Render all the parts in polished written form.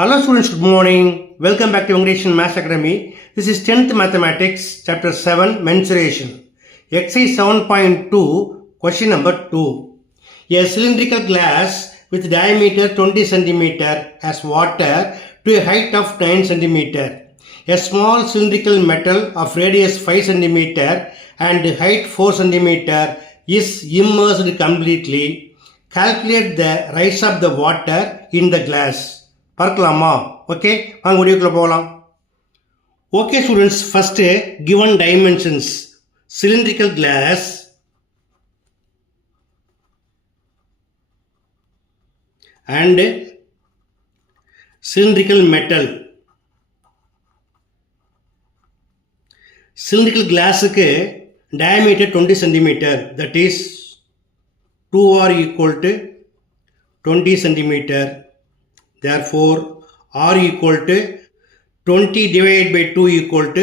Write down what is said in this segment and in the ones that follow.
Hello students, good morning. Welcome back to Vengadeshan Maths Academy. This is 10th Mathematics, Chapter 7, Mensuration. Exercise 7.2, question number 2. A cylindrical glass with diameter 20 cm has water to a height of 9 cm. A small cylindrical metal of radius 5 cm and height 4 cm is immersed completely. Calculate the rise of the water in the glass. பார்க்கலாமா? Okay, வாங்க வீடியோக்குள்ள போகலாம். Okay students, first given dimensions cylindrical glass and cylindrical metal. Cylindrical glassக்கு diameter 20 cm, that is 2r equal to 20 cm. Therefore, R equal to 20 divided by 2 equal to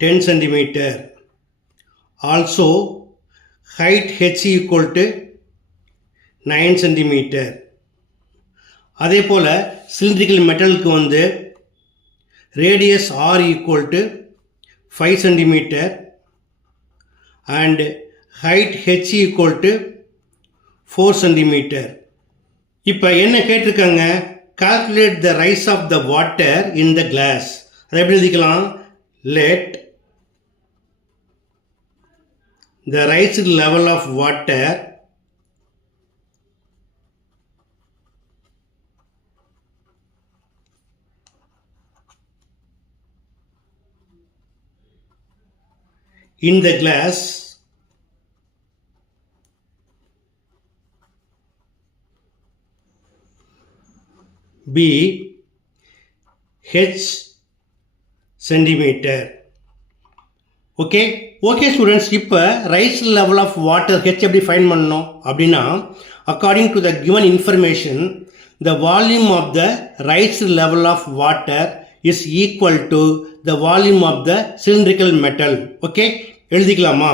10 cm. Also, height H equal to 9 cm. அதே போல cylindrical metalக்கு வந்து radius R equal to 5 cm and height H equal to 4 cm. இப்போ என்ன கேட்டிருக்காங்க? Calculate the rise of the water in the glass. அதை எப்படி எழுதிக்கலாம்? Let the rise level of water in the glass be H centimeter. Okay students, இப்போ rise level of water H எப்படி find பண்ணணும் அப்படின்னா, according to the given information the volume of the rise level of water is equal to the volume of the cylindrical metal. Okay, எழுதிக்கலாமா?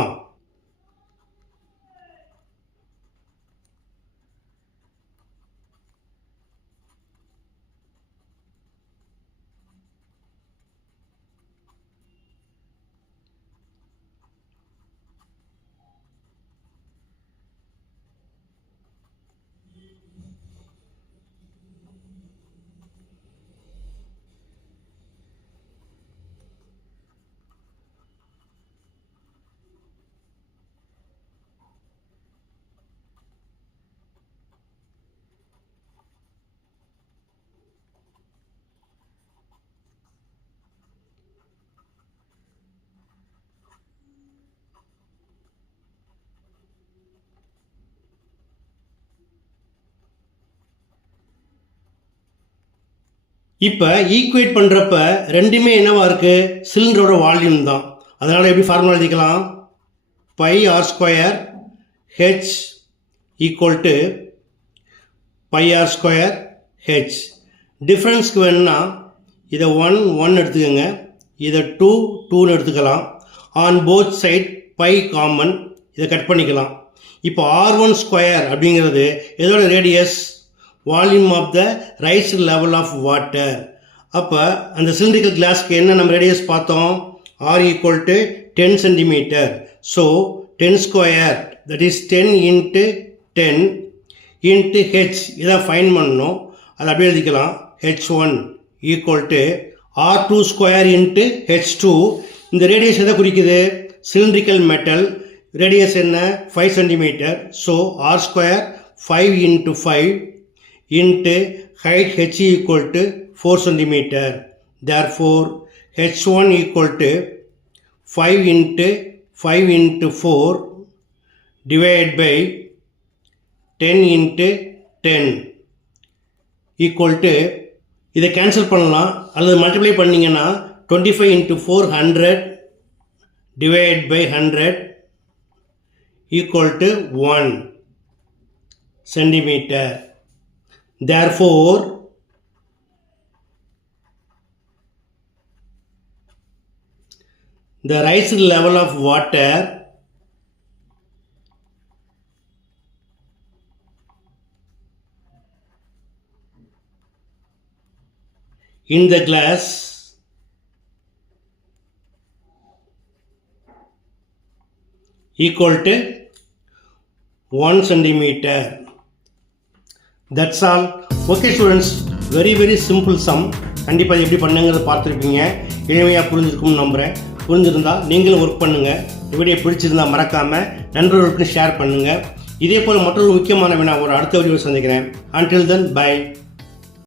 இப்போ equate பண்ணுறப்ப ரெண்டுமே என்னவா இருக்குது? சிலிண்டரோட வால்யூம் தான். அதனால் எப்படி ஃபார்முலா எழுதிக்கலாம்? Pi r square h equal to pi r square h. டிஃப்ரென்ஸ்க்கு வேணும்னா இதை 1 எடுத்துக்கோங்க, இதை 2 எடுத்துக்கலாம். On both side pi common, இதை கட் பண்ணிக்கலாம். இப்போ R1 ஸ்கொயர் அப்படிங்கிறது எதோட radius? Volume of the rise level of water. அப்போ அந்த சிலிண்ட்ரிக்கல் கிளாஸ்க்கு என்ன நம்ம ரேடியஸ் பார்த்தோம்? R equal to 10 centimetre. So 10 square, that is 10 into 10 into h. இதை ஃபைன் பண்ணணும். அதை அப்படியே எழுதிக்கலாம். H1 equal to R2 square into H2. இந்த ரேடியஸ் எதை குறிக்குது? Cylindrical metal. ரேடியஸ் என்ன? 5 centimetre. So R square 5 into 5 into height H equal to 4 cm. Therefore, H1 equal to 5 into 4 divided by 10 into 10 equal to, இதை cancel பண்ணலாம் அல்லது multiply பண்ணிங்கன்னா 25 into 4 100 divided by 100 equal to 1 centimeter. Therefore, the rise level of water in the glass equal to 1 centimeter. That's all. Okay students, very simple sum. கண்டிப்பாக எப்படி பண்ணுங்கிறத பார்த்துருப்பீங்க. எளிமையாக புரிஞ்சிருக்கும்னு நம்புகிறேன். புரிஞ்சிருந்தால் நீங்களும் ஒர்க் பண்ணுங்கள். வீடியோ பிடிச்சிருந்தால் மறக்காமல் நண்பர்களுக்கு ஷேர் பண்ணுங்கள். இதே போல் மற்றொரு முக்கியமான வினா ஒரு அடுத்த வீடியோவில் சந்திக்கிறேன். Until then, bye.